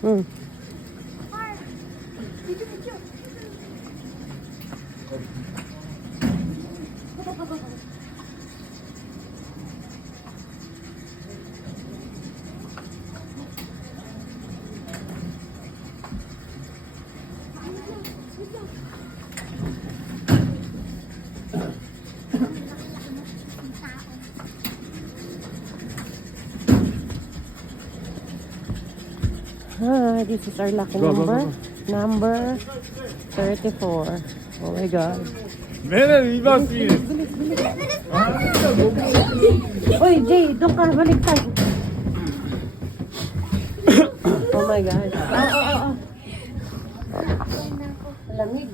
Hmm. Hi, this is our lucky number. Number 34. Oh my God. Meron, iba sih. Uy, Jay, doon ka, baliktad. Oh my God. Oh. Lamig.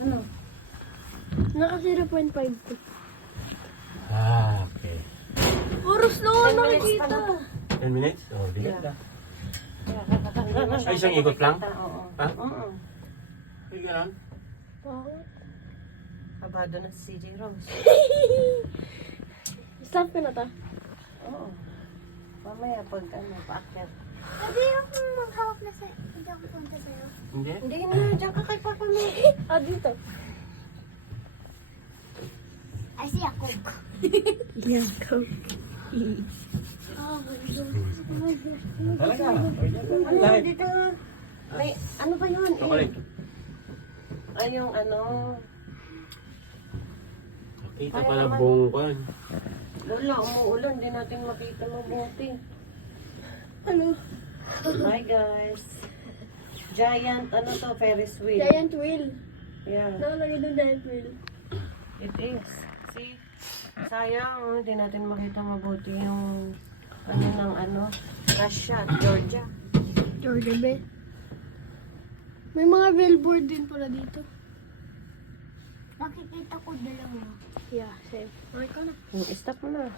Ano? Naka 0.5 to. Ah, okay. Oras na ako nakikita. 10 minutes? Oh, bigat na. Ay, isang ikot lang? Oo. Ha? Oo. Ay, ganun? Bakit? Kabado na si CJ Rose. Stop ko na ta. Oo. Mamaya pag paakyat. Pwede akong maghawak na sa'yo. Hindi ako punta sa'yo. Hindi? Hindi na, dyan ka kay Papa mo. Dito. Ay, si Jacob. Yeah, go. Talaga? Ano, dito. May, ano ba yun? Chocolate. Ay, yung ano. Kita pala buong kwan. Wala, umuulan. Hindi natin makita mabuti. Hello. Hi guys. Giant, ano to? Ferris wheel. Giant wheel. Yeah, Nakalagay doon giant wheel. it is. See? Sayang, oh, hindi natin makita mabuti yung ano ng ano. Russia, Georgia. Georgia Bay. May mga billboard din pala dito. Nakikita ko dalawa. Yeah, same. Okay ka na. Stop mo na.